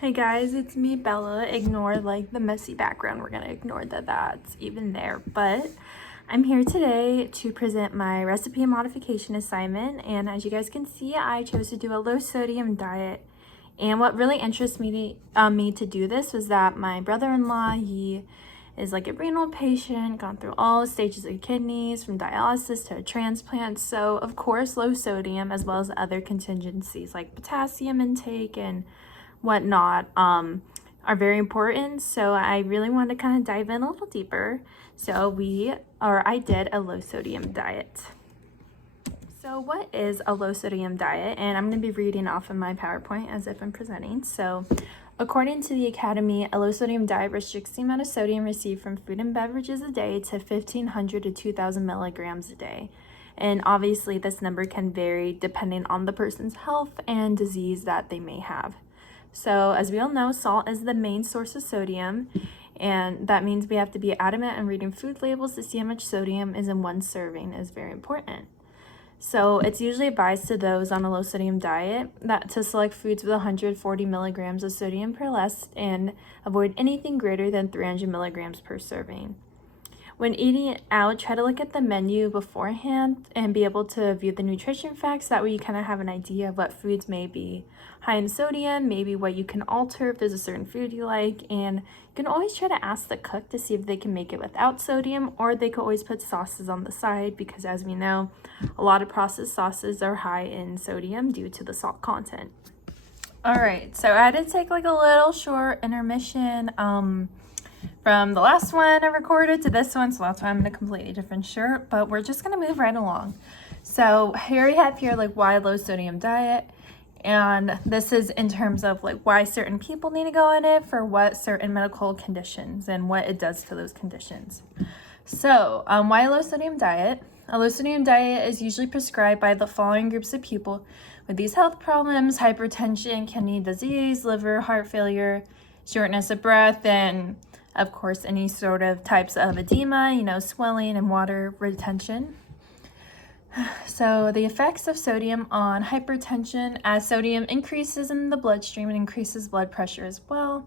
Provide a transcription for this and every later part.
Hey guys, it's me, Bella. Ignore like the messy background. We're gonna ignore that that's even there. But I'm here today to present my recipe modification assignment. And as you guys can see, I chose to do a low sodium diet. And what really interests me to do this was that my brother-in-law, he is like a renal patient, gone through all stages of kidneys from dialysis to a transplant. So of course, low sodium as well as other contingencies like potassium intake and whatnot are very important. So I really wanted to kind of dive in a little deeper. So I did a low sodium diet. So what is a low sodium diet? And I'm going to be reading off of my PowerPoint as if I'm presenting. So according to the Academy, a low sodium diet restricts the amount of sodium received from food and beverages a day to 1,500 to 2,000 milligrams a day. And obviously this number can vary depending on the person's health and disease that they may have. So as we all know, salt is the main source of sodium, and that means we have to be adamant in reading food labels to see how much sodium is in one serving is very important. So it's usually advised to those on a low sodium diet that to select foods with 140 milligrams of sodium per less and avoid anything greater than 300 milligrams per serving. When eating out, try to look at the menu beforehand and be able to view the nutrition facts. That way you kind of have an idea of what foods may be high in sodium, maybe what you can alter if there's a certain food you like. And you can always try to ask the cook to see if they can make it without sodium, or they could always put sauces on the side because as we know, a lot of processed sauces are high in sodium due to the salt content. All right, so I had to take like a little short intermission from the last one I recorded to this one, so that's why I'm in a completely different shirt, but we're just gonna move right along. So here we have like why low sodium diet, and this is in terms of like why certain people need to go on it for what certain medical conditions and what it does to those conditions. So why low sodium diet? A low sodium diet is usually prescribed by the following groups of people with these health problems: hypertension, kidney disease, liver, heart failure, shortness of breath, and of course any sort of types of edema, swelling and water retention. So the effects of sodium on hypertension: as sodium increases in the bloodstream, it increases blood pressure as well.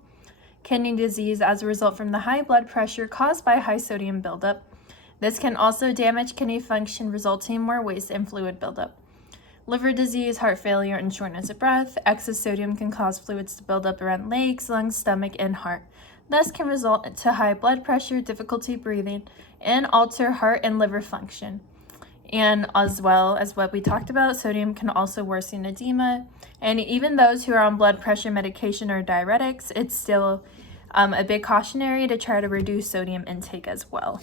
Kidney disease as a result from the high blood pressure caused by high sodium buildup. This can also damage kidney function, resulting in more waste and fluid buildup. Liver disease, heart failure, and shortness of breath. Excess sodium can cause fluids to build up around legs, lungs, stomach, and heart. Thus can result to high blood pressure, difficulty breathing, and alter heart and liver function. And as well as what we talked about, sodium can also worsen edema. And even those who are on blood pressure medication or diuretics, it's still a big cautionary to try to reduce sodium intake as well.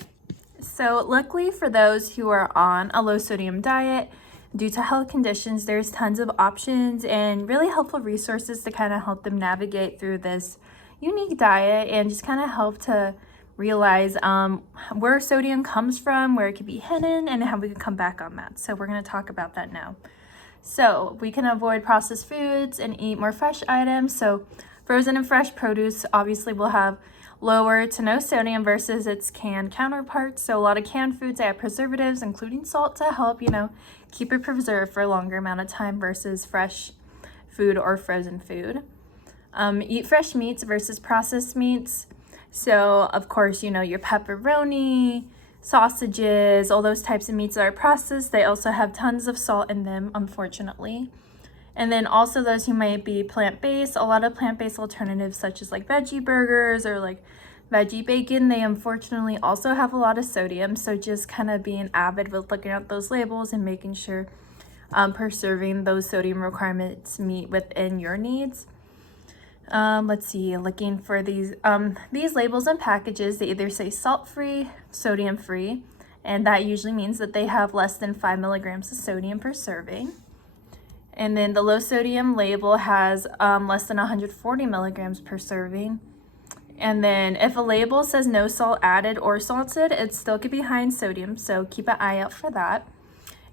So luckily for those who are on a low sodium diet, due to health conditions, there's tons of options and really helpful resources to kind of help them navigate through this unique diet and just kind of help to realize where sodium comes from, where it could be hidden, and how we can come back on that. So we're going to talk about that now. So we can avoid processed foods and eat more fresh items. So frozen and fresh produce obviously will have lower to no sodium versus its canned counterparts. So a lot of canned foods add preservatives, including salt, to help, keep it preserved for a longer amount of time versus fresh food or frozen food. Eat fresh meats versus processed meats. So of course, your pepperoni, sausages, all those types of meats that are processed, they also have tons of salt in them, unfortunately. And then also those who might be plant-based, a lot of plant-based alternatives such as like veggie burgers or like veggie bacon, they unfortunately also have a lot of sodium. So just kind of being avid with looking at those labels and making sure per serving those sodium requirements meet within your needs. Let's see, looking for these labels and packages, they either say salt-free, sodium-free, and that usually means that they have less than 5 milligrams of sodium per serving. And then the low sodium label has less than 140 milligrams per serving. And then if a label says no salt added or salted, it still could be high in sodium, so keep an eye out for that.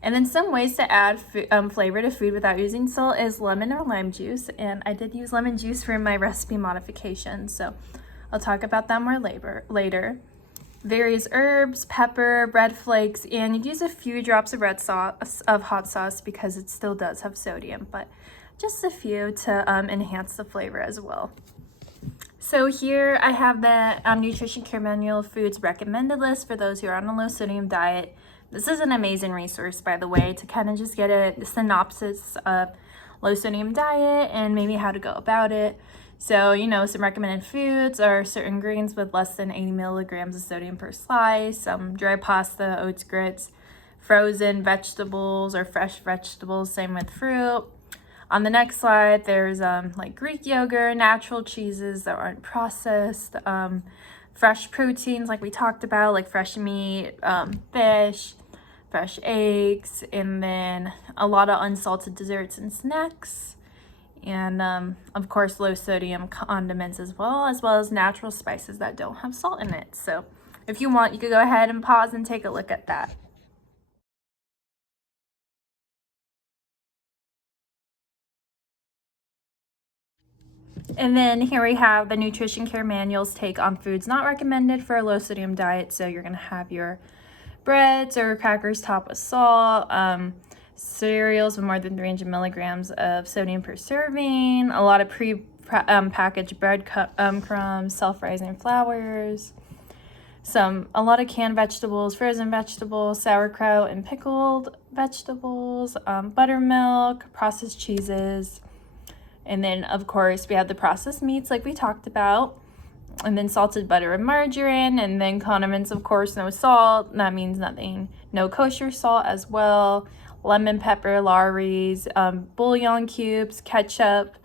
And then some ways to add flavor to food without using salt is lemon or lime juice. And I did use lemon juice for my recipe modification, so I'll talk about that more later. Various herbs, pepper, bread flakes, and you'd use a few drops of hot sauce because it still does have sodium, but just a few to enhance the flavor as well. So here I have the Nutrition Care Manual Foods Recommended List for those who are on a low sodium diet. This is an amazing resource, by the way, to kind of just get a synopsis of low sodium diet and maybe how to go about it. So, you know, some recommended foods are certain grains with less than 80 milligrams of sodium per slice, dry pasta, oats, grits, frozen vegetables or fresh vegetables, same with fruit. On the next slide, there's like Greek yogurt, natural cheeses that aren't processed, fresh proteins like we talked about, like fresh meat, fish, fresh eggs, and then a lot of unsalted desserts and snacks. And of course, low sodium condiments as well as natural spices that don't have salt in it. So if you want, you could go ahead and pause and take a look at that. And then here we have the Nutrition Care Manual's take on foods not recommended for a low sodium diet. So you're gonna have your breads or crackers topped with salt, cereals with more than 300 milligrams of sodium per serving, a lot of packaged bread crumbs, self-rising flours, a lot of canned vegetables, frozen vegetables, sauerkraut and pickled vegetables, buttermilk, processed cheeses. And then, of course, we have the processed meats like we talked about, and then salted butter and margarine, and then condiments, of course, no salt. That means nothing. No kosher salt as well. Lemon pepper, Lawry's, bouillon cubes, ketchup,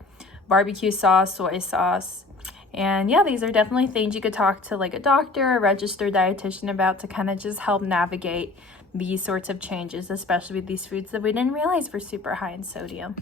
barbecue sauce, soy sauce. And yeah, these are definitely things you could talk to like a doctor or registered dietitian about to kind of just help navigate these sorts of changes, especially with these foods that we didn't realize were super high in sodium.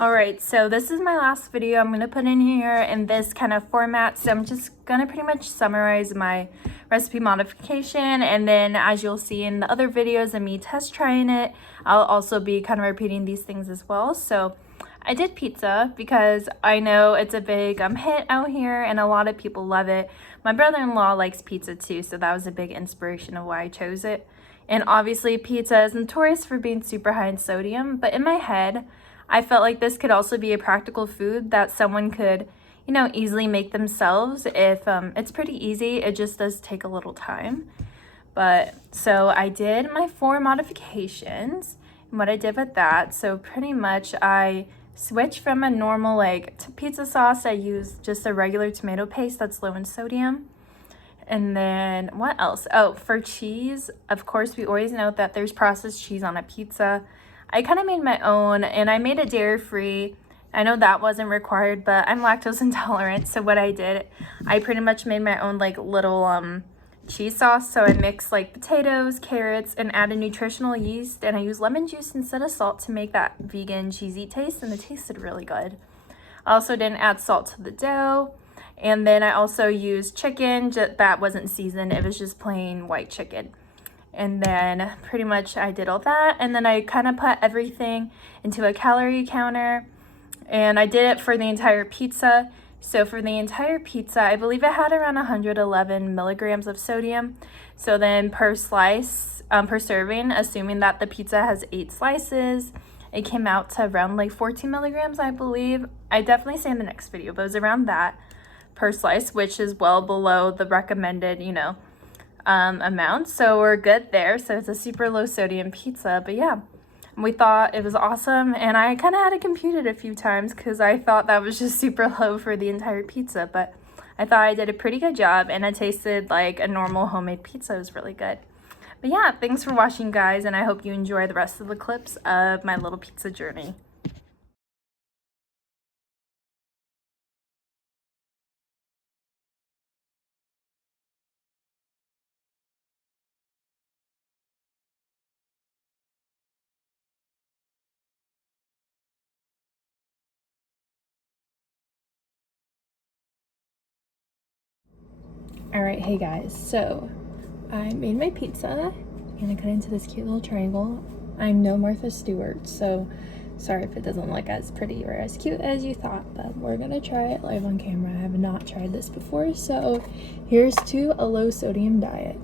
All right, so this is my last video I'm going to put in here in this kind of format. So I'm just going to pretty much summarize my recipe modification. And then as you'll see in the other videos of me test trying it, I'll also be kind of repeating these things as well. So I did pizza because I know it's a big hit out here and a lot of people love it. My brother-in-law likes pizza too, so that was a big inspiration of why I chose it. And obviously pizza is notorious for being super high in sodium, but in my head, I felt like this could also be a practical food that someone could, you know, easily make themselves if it's pretty easy. It just does take a little time. But so I did my 4 modifications and what I did with that. So pretty much I switched from a normal like pizza sauce. I used just a regular tomato paste that's low in sodium. And then what else? Oh, for cheese, of course, we always know that there's processed cheese on a pizza. I kind of made my own and I made it dairy-free. I know that wasn't required, but I'm lactose intolerant. So what I did, I pretty much made my own like little cheese sauce. So I mixed like potatoes, carrots, and added nutritional yeast. And I used lemon juice instead of salt to make that vegan cheesy taste. And it tasted really good. I also didn't add salt to the dough. And then I also used chicken that wasn't seasoned. It was just plain white chicken. And then pretty much I did all that. And then I kind of put everything into a calorie counter. And I did it for the entire pizza. So for the entire pizza, I believe it had around 111 milligrams of sodium. So then per slice, per serving, assuming that the pizza has 8 slices, it came out to around like 14 milligrams, I believe. I definitely say in the next video, but it was around that per slice, which is well below the recommended, you know, amount. So we're good there. So it's a super low sodium pizza. But yeah, we thought it was awesome. And I kind of had to compute it a few times because I thought that was just super low for the entire pizza. But I thought I did a pretty good job and it tasted like a normal homemade pizza. It was really good. But yeah, thanks for watching, guys. And I hope you enjoy the rest of the clips of my little pizza journey. Alright, hey guys, so I made my pizza and I cut into this cute little triangle. I'm no Martha Stewart, so Sorry if it doesn't look as pretty or as cute as you thought, but we're gonna try it live on camera. I have not tried this before, so here's to a low sodium diet.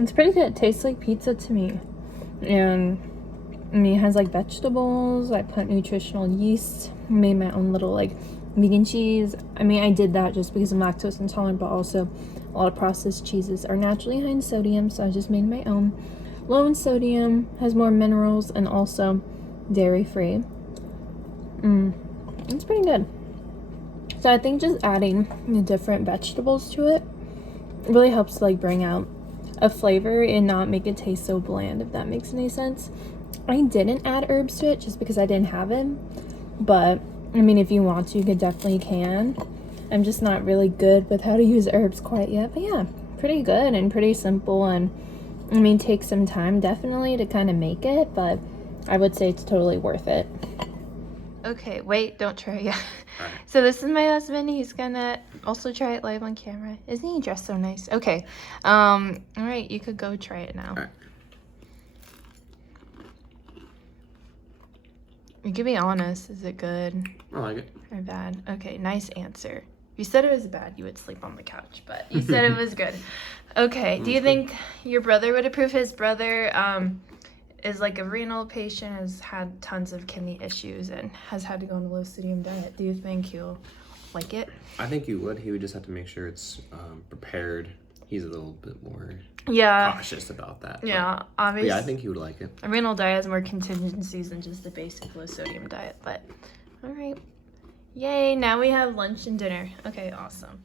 It's pretty good. It tastes like pizza to me. And I mean, it has like vegetables. I put nutritional yeast, made my own little like vegan cheese. I mean, I did that just because I'm lactose intolerant, but also a lot of processed cheeses are naturally high in sodium, so I just made my own. Low in sodium, has more minerals, and also dairy free. It's pretty good. So I think just adding the different vegetables to it really helps to like bring out a flavor and not make it taste so bland, if that makes any sense. I didn't add herbs to it just because I didn't have them, but I mean, if you want to, you definitely can. I'm just not really good with how to use herbs quite yet, but yeah, pretty good and pretty simple, and I mean, take some time definitely to kind of make it, but I would say it's totally worth it. Okay, wait, don't try it yet. Right. So this is my husband. He's gonna also try it live on camera. Isn't he dressed so nice? Okay, all right, you could go try it now. All right. You can be honest. Is it good? I like it. Or bad? Okay, nice answer. If you said it was bad, you would sleep on the couch, but you said it was good. Okay, do you think your brother would approve? His brother is like a renal patient, has had tons of kidney issues, and has had to go on a low sodium diet. Do you think he'll like it? I think he would. He would just have to make sure it's prepared. He's a little bit more cautious about that. Yeah, obviously. Yeah, I think he would like it. A renal diet has more contingencies than just the basic low sodium diet, but all right. Yay, now we have lunch and dinner. Okay, awesome.